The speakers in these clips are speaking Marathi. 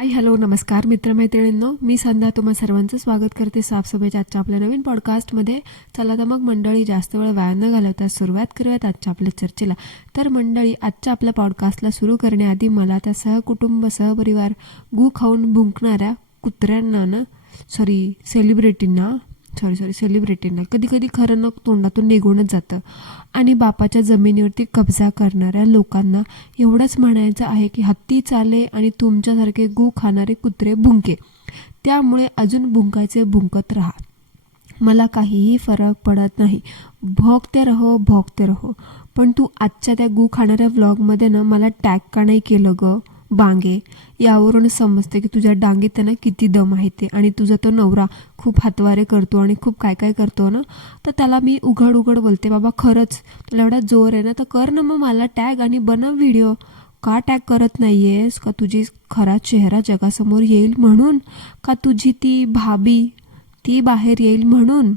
हाय हॅलो नमस्कार मित्रमैत्रिणींनो, मी संध्या तुम्हा सर्वांचं स्वागत करते साफसफाईच्या आजच्या आपल्या नवीन पॉडकास्टमध्ये. चला तर मग मंडळी, जास्त वेळ वाया न घालवता सुरुवात करूयात आजच्या आपल्या चर्चेला. तर मंडळी, आजच्या आपल्या पॉडकास्टला सुरू करण्याआधी मला त्या सहकुटुंब सहपरिवार गू खाऊन भुंकणाऱ्या कुत्र्यांना सेलिब्रिटींना कधी कधी खरं तोंडातून निघूनच जातं आणि बापाच्या जमिनीवरती कब्जा करणाऱ्या लोकांना एवढंच म्हणायचं आहे की हत्ती चाले आणि तुमच्यासारखे गू खाणारे कुत्रे भुंके. त्यामुळे अजून भुंकायचे भुंकत राहा, मला काहीही फरक पडत नाही. भोगते रहो. पण तू आजच्या त्या गू खाणाऱ्या व्लॉगमध्ये ना मला टॅग का नाही केलं ग बांगे? यावरून समजते की तुझ्या डांगेत त्यांना किती दम आहे ते. आणि तुझा तो नवरा खूप हातवारे करतो आणि खूप काय काय करतो ना, तर त्याला मी उघड बोलते, बाबा खरंच तुला एवढा जोर आहे ना तर कर ना मग मला टॅग आणि बनव व्हिडिओ. का टॅग करत नाहीयेस? का तुझी खरा चेहरा जगासमोर येईल म्हणून? का तुझी ती भाभी ती बाहेर येईल म्हणून?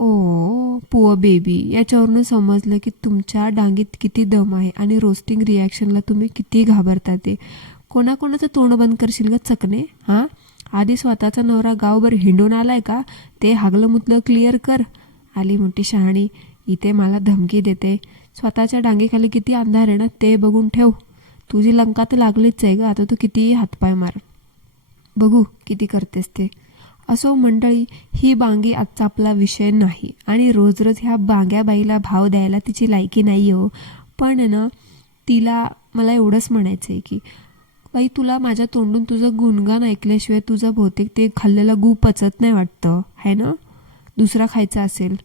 ओ पुअर बेबी, याच्यावरून समजलं की तुमच्या डांगीत किती दम आहे आणि रोस्टिंग रिॲक्शनला तुम्ही किती घाबरता ते. कोणाकोणाचं तोंड बंद करशील ग चकणे? हां, आधी स्वतःचा नवरा गावभर हिंडून आलाय का? ते हागलं मुतलं क्लिअर कर. आली मोठी शहाणी, इथे मला धमकी देते. स्वतःच्या डांगेखाली किती अंधार आहे ना ते बघून ठेव. तुझी लंका तर लागलीच आहे ग, आता तू कितीही हातपाय मार, बघू किती करतेस ते. असो मंडळी, ही बांगी आजचा आपला विषय नाही आणि रोज ह्या बांग्या बाईला भाव द्यायला तिची लायकी नाही हो. पण ना, तिला मला एवढंच म्हणायचं आहे की बाई, तुला माझ्या तोंडून तुझं गुणगान ऐकल्याशिवाय तुझं बहुतेक ते खाल्लेला गू पचत नाही वाटतं, है ना? दुसरा खायचा असेल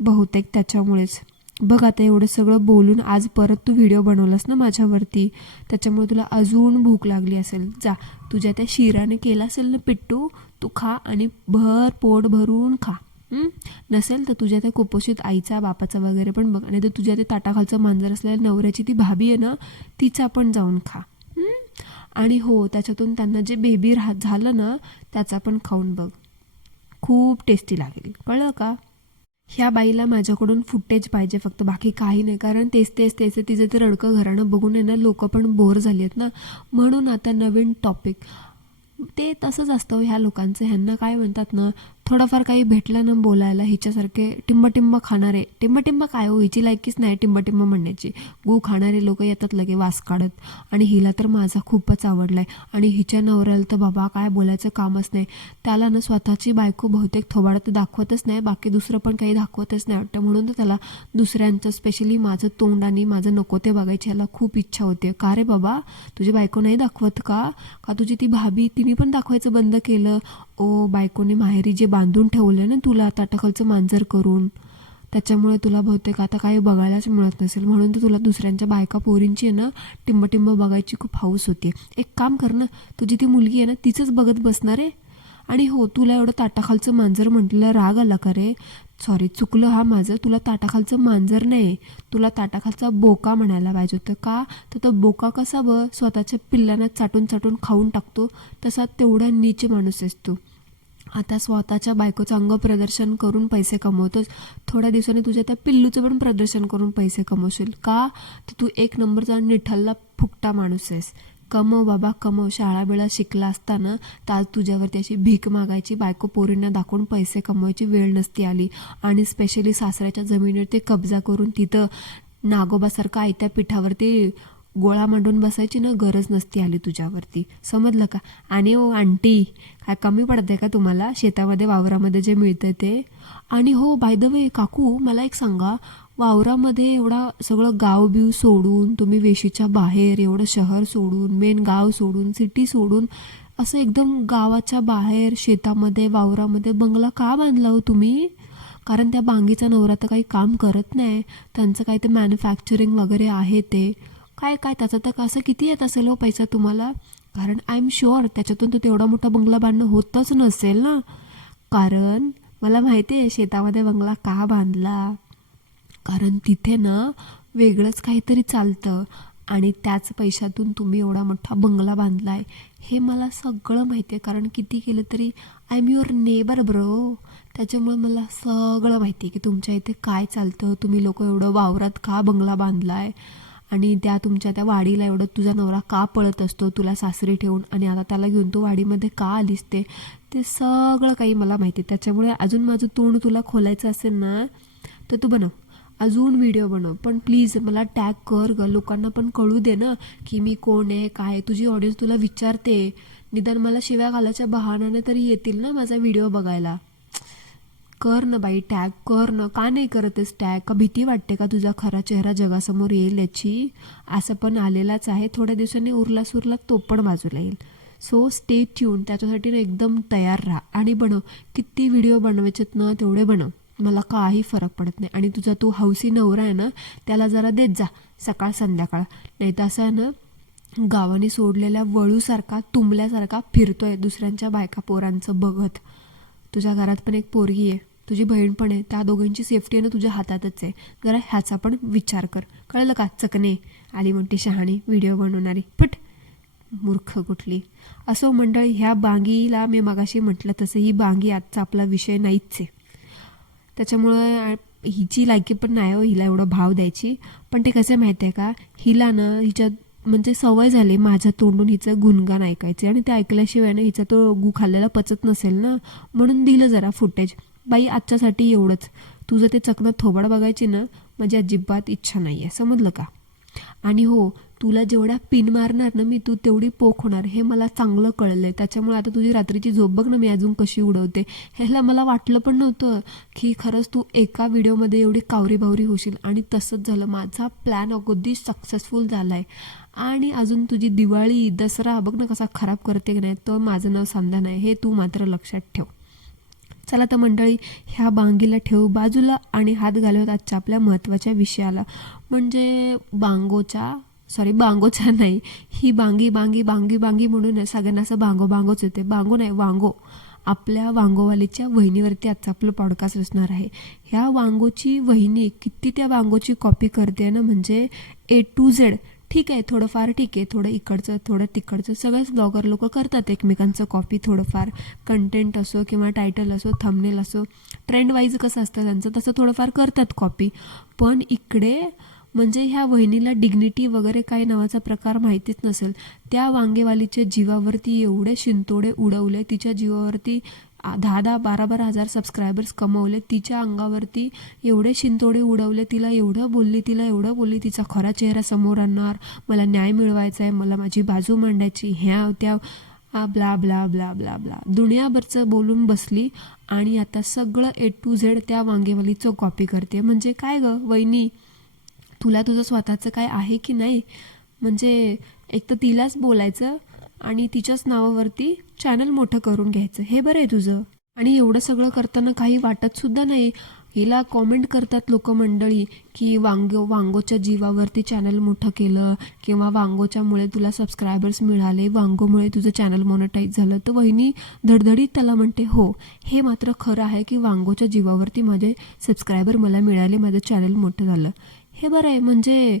बहुतेक, त्याच्यामुळेच. बघ आता एवढं सगळं बोलून आज परत तू व्हिडिओ बनवलास ना माझ्यावरती, त्याच्यामुळे तुला अजून भूक लागली असेल. जा, तुझ्या त्या शिराने केला असेल ना पिट्टू, तू खा आणि भर पोट भरून खा. नसेल तर तुझ्या त्या कुपोषित आईचा बापाचा वगैरे पण बघ, आणि तर तुझ्या ते ताटाखालचं मांजर असलेल्या नवऱ्याची ती भाभी आहे ना, तिचा पण जाऊन खा. आणि हो, त्याच्यातून त्यांना जे बेबी झालं ना त्याचा पण खाऊन बघ, खूप टेस्टी लागेल, कळलं का? ह्या बाईला माझ्याकडून फुटेज पाहिजे फक्त, बाकी काही नाही. कारण तेच तिचं ते रडकं घराणं बघून आहे ना लोक पण बोर झाली आहेत ना. म्हणून आता नवीन टॉपिक. ते तसंच असतं ह्या लोकांचं. ह्यांना काय म्हणतात ना, थोडंफार काही भेटलं ना बोलायला, हिच्यासारखे टिंब खाणारे. टिंब काय हो, हिची लायकीच नाही टिंब म्हणण्याची. गू खाणारे लोक येतात लगे वास काढत. आणि हिला तर माझा खूपच आवडलाय. आणि हिच्या नवऱ्याला तर बाबा काय बोलायचं कामच नाही. त्याला ना स्वतःची बायको बहुतेक थोबाडात दाखवतच नाही, बाकी दुसरं पण काही दाखवतच नाही वाटतं. म्हणून तर त्याला दुसऱ्यांचं, स्पेशली माझं तोंड आणि माझं नको ते बघायची याला खूप इच्छा होते. का रे बाबा, तुझी बायको नाही दाखवत का? का तुझी ती भाभी तिने पण दाखवायचं बंद केलं? ओ, बायकोने माहेरी जे बांधून ठेवलं ना तुला ताटाखालचं मांजर करून, त्याच्यामुळे तुला बहुतेक आता काही बघायलाच मिळत नसेल. म्हणून तर तुला दुसऱ्यांच्या बायका पोरींची आहे ना टिंब बघायची खूप हौस होती. एक काम कर ना, तुझी ती मुलगी आहे ना तिचंच बघत बसणार आहे. आणि हो, तुला एवढं ताटाखालचं मांजर म्हटलेलं राग आला का रे? सॉरी, चुकलं हा माझं. तुला ताटाखालचं मांजर नाही, तुला ताटाखालचा बोका म्हणायला पाहिजे होतं. का तर तो बोका कसा स्वतःच्या पिल्लांना चाटून खाऊन टाकतो, तसा तेवढा नीच माणूस आहेस तू. आता स्वतःच्या बायकोचं अंग प्रदर्शन करून पैसे कमवतोस, थोड्या दिवसांनी तुझ्या त्या पिल्लूचं पण प्रदर्शन करून पैसे कमवशील. का तर तू एक नंबरचा निठल्ला फुकटा माणूस आहेस. कमव बाबा कमव. शाळा बिळा शिकला असताना तर आज तुझ्यावरती अशी भीक मागायची, बायको पोरींना दाखवून पैसे कमवायची वेळ नसती आली. आणि स्पेशली सासऱ्याच्या जमिनीवर ते कब्जा करून तिथं नागोबासारखा आयत्या पिठावरती गोळा मांडून बसायची ना गरज नसती आली तुझ्यावरती, समजलं का? आणि हो आंटी, काय कमी पडते का तुम्हाला शेतामध्ये वावरामध्ये जे मिळतं ते? आणि हो, बाय द वे काकू, मला एक सांगा, वावरामध्ये एवढा सगळं गाव बिव सोडून तुम्ही वेशीच्या बाहेर, एवढं शहर सोडून, मेन गाव सोडून, सिटी सोडून, असं एकदम गावाच्या बाहेर शेतामध्ये वावरामध्ये बंगला का बांधला हो तुम्ही? कारण त्या बांगीचा नवरा तर काही काम करत नाही, त्यांचं काही ते मॅन्युफॅक्चरिंग वगैरे आहे ते काय त्याचा तर कसं किती येत असेल हो पैसा तुम्हाला? कारण आय एम शुअर त्याच्यातून तर तेवढा मोठा बंगला बांधणं होतच नसेल ना. कारण मला माहिती आहे शेतामध्ये बंगला का बांधला, कारण तिथे ना वेगळंच काहीतरी चालतं आणि त्याच पैशातून तुम्ही एवढा मोठा बंगला बांधलाय हे मला सगळं माहिती आहे. कारण किती केलं तरी I am your neighbour bro, त्याच्यामुळे मला सगळं माहिती आहे की तुमच्या इथे काय चालतं, तुम्ही लोक एवढं वावरात का बंगला बांधलाय. आणि तुमच्या त्या वाडीला एवढं तुझा नवरा का पळत असतो तुला सासरी ठेवून, आणि आता त्याला घेऊन तू वाडीमध्ये का आलीस ते सगळं काही मला माहिती. त्याच्यामुळे अजून माझं तोंड तुला खोलायचं असेल ना तर तू बनव, अजून व्हिडिओ बनव, पण प्लीज मला टॅग कर ग, लोकांना पण कळू दे ना की मी कोण आहे काय आहे. तुझी ऑडियन्स तुला विचारते, निदान मला शिव्या घालायच्या बहाण्याने तरी येतील ना माझा व्हिडिओ बघायला. कर ना बाई, टॅग कर ना. का नाही करतेस टॅग? का भीती वाटते का तुझा खरा चेहरा जगासमोर येईल याची? असं पण आलेलाच आहे, थोड्या दिवसांनी उरला सुरला तो पण बाजूला येईल. सो स्टे ट्यून, त्याच्यासाठी ना एकदम तयार राहा आणि बनव. किती व्हिडिओ बनवायचेत ना तेवढे बनव, मला काही फरक पडत नाही. आणि तुझा तो हौसी नवरा आहे ना त्याला जरा देत जा सकाळ संध्याकाळ, नाही तर असं आहे ना गावाने सोडलेल्या वळूसारखा तुंबल्यासारखा फिरतोय दुसऱ्यांच्या बायका पोरांचं बघत. तुझ्या घरात पण एक पोरगी आहे, तुझी बहीण पण आहे, त्या दोघांची सेफ्टी आहे ना तुझ्या हातातच आहे. जरा ह्याचा पण विचार कर, कळलं का? चकणे आली म्हणते शहाणी व्हिडिओ बनवणारी, पट मूर्ख कुठली. असो मंडळी, ह्या बांगीला मी मगाशी म्हटलं तसं ही बांगी आजचा आपला विषय नाहीच आहे. त्याच्यामुळं हिची लायकी पण नाही हो हिला एवढं भाव द्यायची. पण ते कसं माहिती आहे का, हिला ना हिच्या म्हणजे सवय झाली माझ्या तोंडून हिचं गुणगान ऐकायचे, आणि ते ऐकल्याशिवाय ना हिचा तो गु खाल्लेला पचत नसेल ना, म्हणून दिलं जरा फुटेज. बाई आजच्यासाठी एवढंच. तुझं ते चकणं थोबाड बघायची ना माझी अजिबात इच्छा नाही आहे, समजलं का? आणि हो, तुला जेवढ्या पिन मारणार ना मी तू तेवढी पोक होणार हे मला चांगलं कळलंय. त्याच्यामुळे आता तुझी रात्रीची झोप बघ ना मी अजून कशी उडवते. ह्याला मला वाटलं पण नव्हतं की खरंच तू एका व्हिडिओमध्ये एवढी कावरी बावरी होशील, आणि तसंच झालं. माझा प्लॅन अगदी सक्सेसफुल झालाय. आणि अजून तुझी दिवाळी दसरा बघ ना कसा खराब करते की नाही, तर माझं नाव सांधा नाही, हे तू मात्र लक्षात ठेव. चला तर मंडळी, ह्या बांगीला ठेवू बाजूला आणि हात घालूयात आजच्या आपल्या महत्त्वाच्या विषयाला, म्हणजे बांगोच्या नाही, ही बांगी बांगी बांगी बांगी म्हणून सगळ्यांना असं बांगोच येते. बांगो नाही, वांगो. आपल्या वांगोवालीच्या वहिनीवरती आजचा आपलं पॉडकास्ट असणार आहे. ह्या वांगोची वहिनी किती त्या वांगोची कॉपी करते ना, म्हणजे A to Z. ठीक आहे, थोडंफार ठीक आहे, थोडं इकडचं थोडं तिकडचं सगळेच ब्लॉगर लोक करतात एकमेकांचं कॉपी. थोडंफार कंटेंट असो किंवा टायटल असो थंबनेल असो, ट्रेंड वाईज कसं असतं त्यांचं तसं थोडंफार करतात कॉपी. पण इकडे म्हणजे ह्या वहिनीला डिग्निटी वगैरे काही नावाचा प्रकार माहितीच नसेल. त्या वांगेवालीच्या जीवावरती एवढे शिंतोडे उडवले, तिच्या जीवावरती 10-10, 12-12 हजार सबस्क्रायबर्स कमवले, तिच्या अंगावरती एवढे शिंतोडे उडवले, तिला एवढं बोलली, तिचा खरा चेहरा समोर आणणार, मला न्याय मिळवायचा आहे, मला माझी बाजू मांडायची, ह्या त्या blah blah blah blah blah दुनियाभरचं बोलून बसली. आणि आता सगळं A to Z त्या वांगेवालीचं कॉपी करते. म्हणजे काय ग वहिनी, तुला तुझं स्वतःचं काय आहे की नाही? म्हणजे एक तर तिलाच बोलायचं आणि तिच्याच नावावरती चॅनल मोठं करून घ्यायचं, हे बरं आहे तुझं. आणि एवढं सगळं करताना काही वाटत सुद्धा नाही. हिला कॉमेंट करतात लोक मंडळी की वांगोच्या जीवावरती चॅनल मोठं केलं, किंवा वांगोच्यामुळे तुला सबस्क्रायबर्स मिळाले, वांगोमुळे तुझं चॅनल मॉनिटाईज झालं. तर वहिनी धडधडीत त्याला म्हणते, हो हे मात्र खरं आहे की वांगोच्या जीवावरती माझे सबस्क्रायबर मला मिळाले, माझं चॅनल मोठं झालं. हे बरं आहे, म्हणजे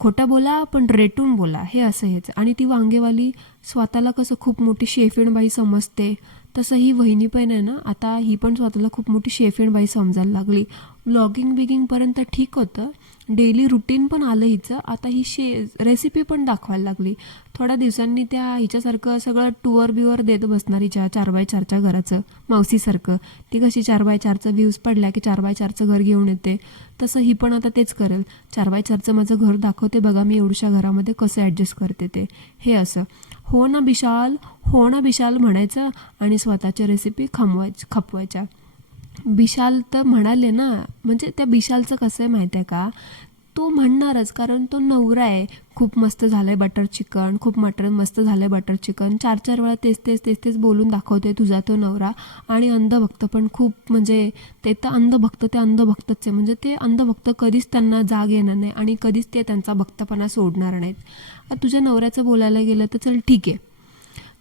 खोटं बोला पण रेटून बोला, हे असं हेच. आणि ती वांगेवाली स्वतःला कसं खूप मोठी शेफिणबाई समजते, तसं ही वहिनी पण आहे ना, आता ही पण स्वतःला खूप मोठी शेफिणबाई समजायला लागली. व्लॉगिंग बिगिंगपर्यंत ठीक होतं, डेली रुटीन पण आलं हिचं. आता ही रेसिपी पण दाखवायला लागली. थोड्या दिवसांनी त्या हिच्यासारखं सगळं टूअर बिवर देत बसणार हिच्या 4x4च्या घराचं, मावशीसारखं. ती कशी 4x4चं व्ह्यूज पडल्या की 4x4चं घर घेऊन येते, तसं ही पण आता तेच करेल. 4x4चं माझं घर दाखवते बघा, मी एवढ्या घरामध्ये कसं ॲडजस्ट करते ते, हे असं. हो ना विशाल म्हणायचं आणि स्वतःच्या रेसिपी खपवायच्या. विशाल तर म्हणाले ना, म्हणजे त्या विशालचं कसं आहे माहिती आहे का, तो म्हणणारच कारण तो नवरा आहे. खूप मस्त झालंय बटर चिकन, खूप मस्त झालंय बटर चिकन, 4-4 वेळा तेच बोलून दाखवतोय तुझा तो नवरा. आणि अंधभक्त पण खूप, म्हणजे ते तर अंधभक्तच आहे. म्हणजे ते अंधभक्त कधीच त्यांना जाग येणार नाही आणि कधीच ते त्यांचा भक्तपणा सोडणार नाहीत. तुझ्या नवऱ्याचं बोलायला गेलं तर चल ठीक आहे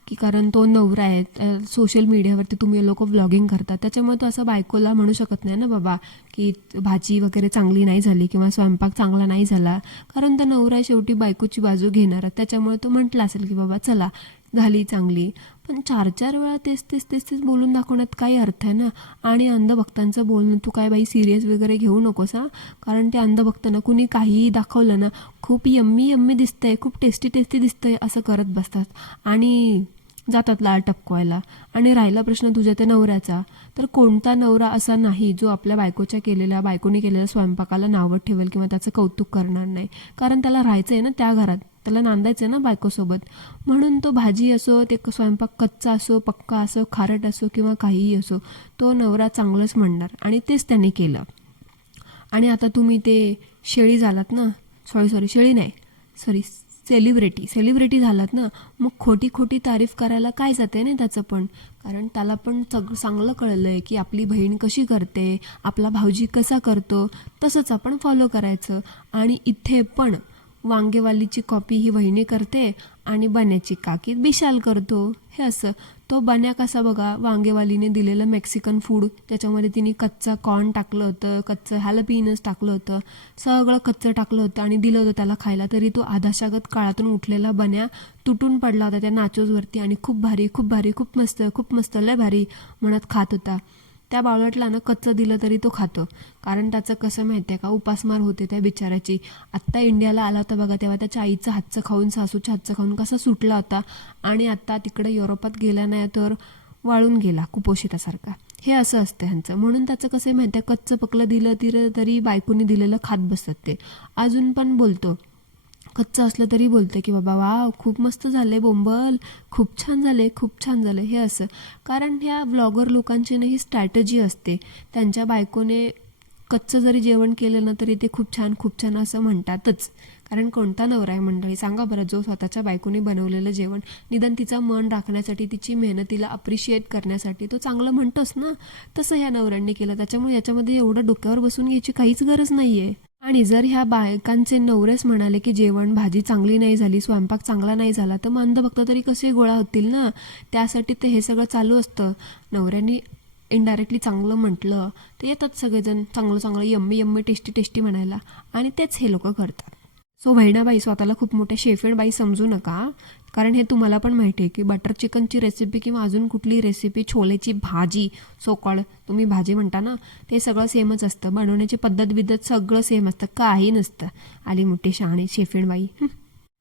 की कारण तो नवरा आहे, सोशल मीडियावरती तुम्ही लोक व्लॉगिंग करतात, त्याच्यामुळे तो असं बायकोला म्हणू शकत नाही ना बाबा की भाजी वगैरे चांगली नाही झाली किंवा स्वयंपाक चांगला नाही झाला, कारण तो नवरा शेवटी बायकोची बाजू घेणार. त्याच्यामुळे तो म्हटला असेल की बाबा चला झाली चांगली. पण 4-4 वेळा तेच बोलून दाखवण्यात काही अर्थ आहे ना. आणि अंधभक्तांचं बोलणं तू काय बाई सिरियस वगैरे घेऊ नकोस हां. कारण ते अंधभक्तांना कुणी काहीही दाखवलं ना, खूप यम्मी यम्मी दिसतंय, खूप टेस्टी टेस्टी दिसतंय असं करत बसतात आणि जातात लाळ टपकवायला. आणि राहिला प्रश्न तुझ्या त्या नवऱ्याचा, तर कोणता नवरा असा नाही जो आपल्या बायकोने केलेल्या स्वयंपाकाला नावं ठेवेल किंवा त्याचं कौतुक करणार नाही. कारण त्याला राहायचं आहे ना त्या घरात, त्याला नांदायचं आहे ना बायकोसोबत. म्हणून तो भाजी असो, ते स्वयंपाक कच्चा असो, पक्का असो, खारट असो किंवा काहीही असो, तो नवरा चांगलंच म्हणणार. आणि तेच त्याने केलं. आणि आता तुम्ही ते शेळी झालात ना, शेळी नाही, सेलिब्रिटी झालात ना, मग खोटी खोटी तारीफ करायला काय जाते ना त्याचं पण. कारण त्याला पण चांगलं कळलं आहे की आपली बहीण कशी करते, आपला भाऊजी कसा करतो, तसंच आपण फॉलो करायचं. आणि इथे पण वांगेवालीची कॉपी ही वहिनी करते आणि बन्याची काकी बिशाल करतो. हे असं. तो बन्या कसा बघा, वांगेवालीने दिलेलं मेक्सिकन फूड, त्याच्यामध्ये तिने कच्चा कॉर्न टाकलं होतं, कच्चं हॅलपिनस टाकलं होतं, सगळं कच्चं टाकलं होतं आणि दिलं होतं त्याला खायला. तरी तो आधाशागत काळातून उठलेला बन्या तुटून पडला होता त्या नाचोजवरती आणि खूप भारी खूप भारी खूप मस्त लय भारी म्हणत खात होता. त्या बावळटला ना कच्चं दिलं तरी तो खातो. कारण त्याचं कसं माहिती आहे का, उपासमार होते त्या बिचाराची. आत्ता इंडियाला आला होता बघा, तेव्हा त्याच्या आईचं हातचं खाऊन, सासूच्या हातचं खाऊन कसा सुटला होता. आणि आत्ता तिकडे युरोपात गेला नाही तर वाळून गेला कुपोषितासारखा. हे असं असतं ह्यांचं. म्हणून त्याचं कसं माहिती आहे, कच्चं पकलं दिलं तरी बायकोनी दिलेलं खात बसतात ते. अजून पण बोलतो, कच्चं असलं तरी बोलते की बाबा वा खूप मस्त झालंय बोंबल, खूप छान झालं हे असं. कारण ह्या व्लॉगर लोकांची ना ही स्ट्रॅटजी असते. त्यांच्या बायकोने कच्चं जरी जेवण केलं ना तरी ते खूप छान असं म्हणतातच. कारण कोणता नवरा आहे मंडळी सांगा बरं, जो स्वतःच्या बायकोने बनवलेलं जेवण निदान तिचा मन राखण्यासाठी, तिची मेहनतीला अप्रिशिएट करण्यासाठी तो चांगलं म्हणतोस ना. तसं ह्या नवऱ्यांनी केलं. त्याच्यामुळे याच्यामध्ये एवढं डोक्यावर बसून घ्यायची काहीच गरज नाहीये. आणि जर ह्या बायकांचे नवरेच म्हणाले की जेवण भाजी चांगली नाही झाली, स्वयंपाक चांगला नाही झाला, तर मग अंधभक्त तरी कसे गोळा होतील ना. त्यासाठी ते हे सगळं चालू असतं. नवऱ्यांनी इनडायरेक्टली चांगलं म्हटलं तर येतात सगळेजण चांगलं यम्मी यम्मी टेस्टी म्हणायला. आणि तेच हे लोक करतात. सो बहिणाबाई, स्वतःला खूप मोठ्या शेफेणबाई समजू नका. कारण हे तुम्हाला पण माहिती आहे की बटर चिकनची रेसिपी किंवा अजून कुठली रेसिपी, छोलेची भाजी सोकॉल्ड तुम्ही भाजी म्हणता ना, ते सगळं सेमच असतं. बनवण्याची पद्धत सगळं सेम असतं, काही नसतं. आली मोठी शहाणी शेफेणबाई.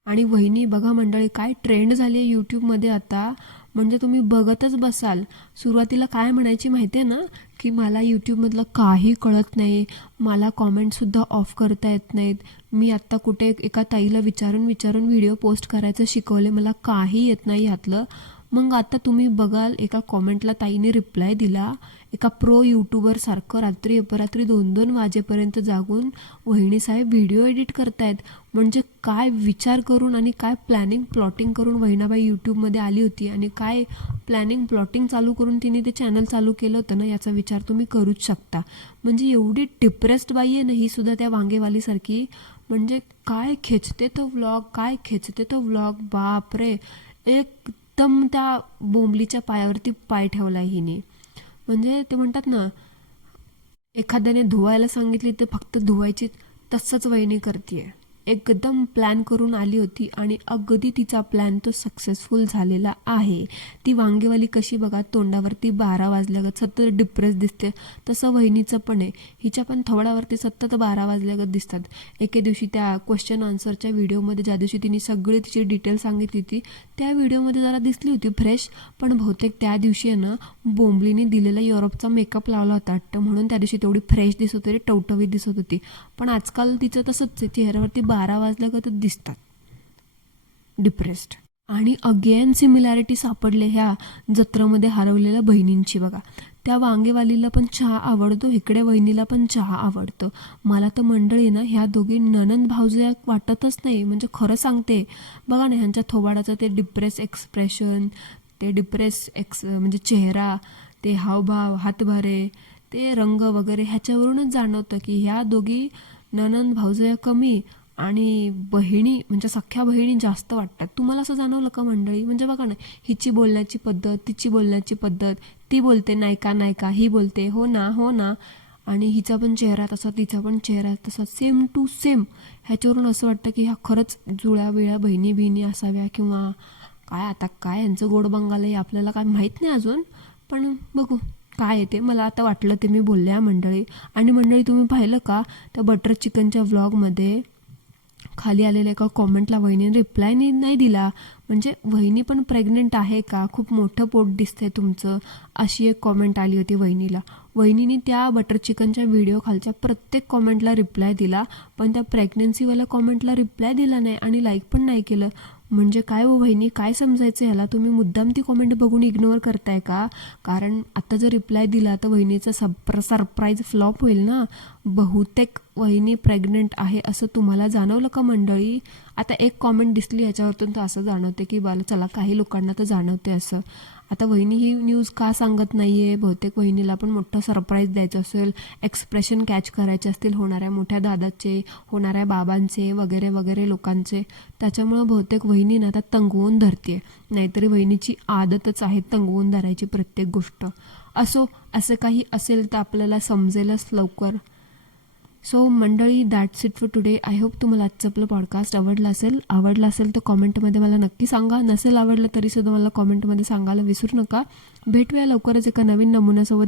आणि वहिनी बघा मंडळी, काय ट्रेंड झाली आहे यूट्यूबमध्ये आता, म्हणजे तुम्ही बघतच बसाल. सुरुवातीला काय म्हणायची माहिती आहे ना, की मला यूट्यूबमधलं काही कळत नाही, मला कॉमेंटसुद्धा ऑफ करता येत नाहीत, मी आत्ता कुठे एका ताईला विचारून व्हिडिओ पोस्ट करायचं शिकवले, मला काही येत नाही ह्यातलं. मग आता तुम्ही बघाल, एका कॉमेंटला ताईने रिप्लाय दिला, एका प्रो यूट्यूबर सारखं रात्री अपरात्री 2-2 वाजेपर्यंत जागून वहिनीसाहेब व्हिडिओ एडिट करतायत. म्हणजे काय विचार करून आणि काय प्लॅटिंग करून वहिनाबाई यूट्यूबमध्ये आली होती आणि काय प्लॅटिंग चालू करून तिने ते चॅनल चालू केलं होतं ना, याचा विचार तुम्ही करूच शकता. म्हणजे एवढी डिप्रेस्ड बाई आहे ना ही सुद्धा, त्या वांगेवालीसारखी. म्हणजे काय खेचते तो व्लॉग, बापरे. एकदम त्या बोंबलीच्या पायावरती पाय ठेवला हिने. म्हणजे ते म्हणतात ना, एखाद्याने धुवायला सांगितली तर फक्त धुवायची, तसंच वहिनी करतीये. एकदम प्लॅन करून आली होती आणि अगदी तिचा प्लॅन तो सक्सेसफुल झालेला आहे. ती वांगेवाली कशी बघा, तोंडावरती 12 वाजल्यागत सतत डिप्रेस दिसते, तसं वहिनीचं पण आहे. हिच्या पण थोडावरती सतत 12 वाजल्यागत दिसतात. एके दिवशी त्या क्वेश्चन आन्सरच्या व्हिडिओमध्ये, ज्या दिवशी तिने सगळी तिची डिटेल सांगितली होती, त्या व्हिडिओमध्ये जरा दिसली होती फ्रेश. पण बहुतेक त्या दिवशी आहे ना, बोंबलीने दिलेला युरोपचा मेकअप लावला होता वाटतं, म्हणून त्या दिवशी तेवढी फ्रेश दिसत होती, टवटवीत दिसत होती. पण आजकाल तिचं तसंच आहे, चेहऱ्यावरती 12 वाजल्यागतच दिसतात, डिप्रेस्ड. आणि अगेन सिमिलॅरिटी सापडले ह्या जत्रेमध्ये हरवलेल्या बहिणींची बघा. त्या वांगेवालीला पण चहा आवडतो, इकडे वहिनीला पण चहा आवडतं. मला तर मंडळी ना ह्या दोघी ननंद भावजया वाटतच नाही. म्हणजे खरं सांगते बघा ना, ह्यांच्या थोबाडाचं ते डिप्रेस एक्सप्रेशन, ते म्हणजे चेहरा, ते हावभाव, हातभारे, ते रंग वगैरे, ह्याच्यावरूनच जाणवतं की ह्या दोघी ननंद भावजया कमी आणि बहिणी म्हणजे सख्या बहिणी जास्त वाटतात. तुम्हाला असं जाणवलं का मंडळी? म्हणजे बघा ना, हिची बोलण्याची पद्धत, तिची बोलण्याची पद्धत, ती बोलते नाही का, ही बोलते हो ना, आणि हिचा पण चेहरा तसा, तिचा पण चेहरा तसा, सेम टू सेम. ह्याच्यावरून असं वाटतं की ह्या खरंच जुळ्या वेळ्या बहिणी असाव्या किंवा काय यांचं गोड बंगाल आहे आपल्याला काय माहीत नाही अजून, पण बघू काय येते. मला आता वाटलं ते मी बोलले आहे मंडळी. आणि मंडळी तुम्ही पाहिलं का त्या बटर चिकनच्या व्लॉगमध्ये खाली आलेल्या एका कॉमेंटला वहिनीने रिप्लाय नाही दिला. म्हणजे वहिनी पण प्रेग्नेंट आहे का, खूप मोठं पोट दिसतंय तुमचं, अशी एक कॉमेंट आली होती वहिनीला. वहिनीने त्या बटर चिकनच्या व्हिडिओ खालच्या प्रत्येक कॉमेंटला रिप्लाय दिला, पण त्या प्रेग्नन्सीवाल्या कॉमेंटला रिप्लाय दिला नाही आणि लाईक पण नाही केलं. म्हणजे काय हो वहिनी, काय समजायचं ह्याला? तुम्ही मुद्दाम ती कॉमेंट बघून इग्नोर करताय का? कारण आता जर रिप्लाय दिला तर वहिनीचं सरप्राईज फ्लॉप होईल ना. बहुतेक वहिनी प्रेग्नेंट आहे असं तुम्हाला जाणवलं का मंडळी? आता एक कॉमेंट दिसली याच्यावरतून तर असं जाणवते की बाला चला काही लोकांना तर जाणवते असं. आता वहिनी ही न्यूज का सांगत नाही आहे? बहुतेक वहिनीला पण मोठं सरप्राईज द्यायचं असेल, एक्सप्रेशन कॅच करायचे असतील होणाऱ्या मोठ्या दादाचे, होणाऱ्या बाबांचे वगैरे वगैरे लोकांचे. त्याच्यामुळं बहुतेक वहिनी ना आता तंगवून धरते. नाहीतरी वहिनीची आदतच आहे तंगवून धरायची प्रत्येक गोष्ट. असं काही असेल तर आपल्याला समजेलच लवकर. सो मंडळी, that's it for today. I hope तुम्हाला आजचं आपलं पॉडकास्ट आवडलं असेल तर कॉमेंटमध्ये मला नक्की सांगा. नसेल आवडलं तरीसुद्धा मला कॉमेंटमध्ये सांगायला विसरू नका. भेटूया लवकरच एका नवीन नमुन्यासोबत.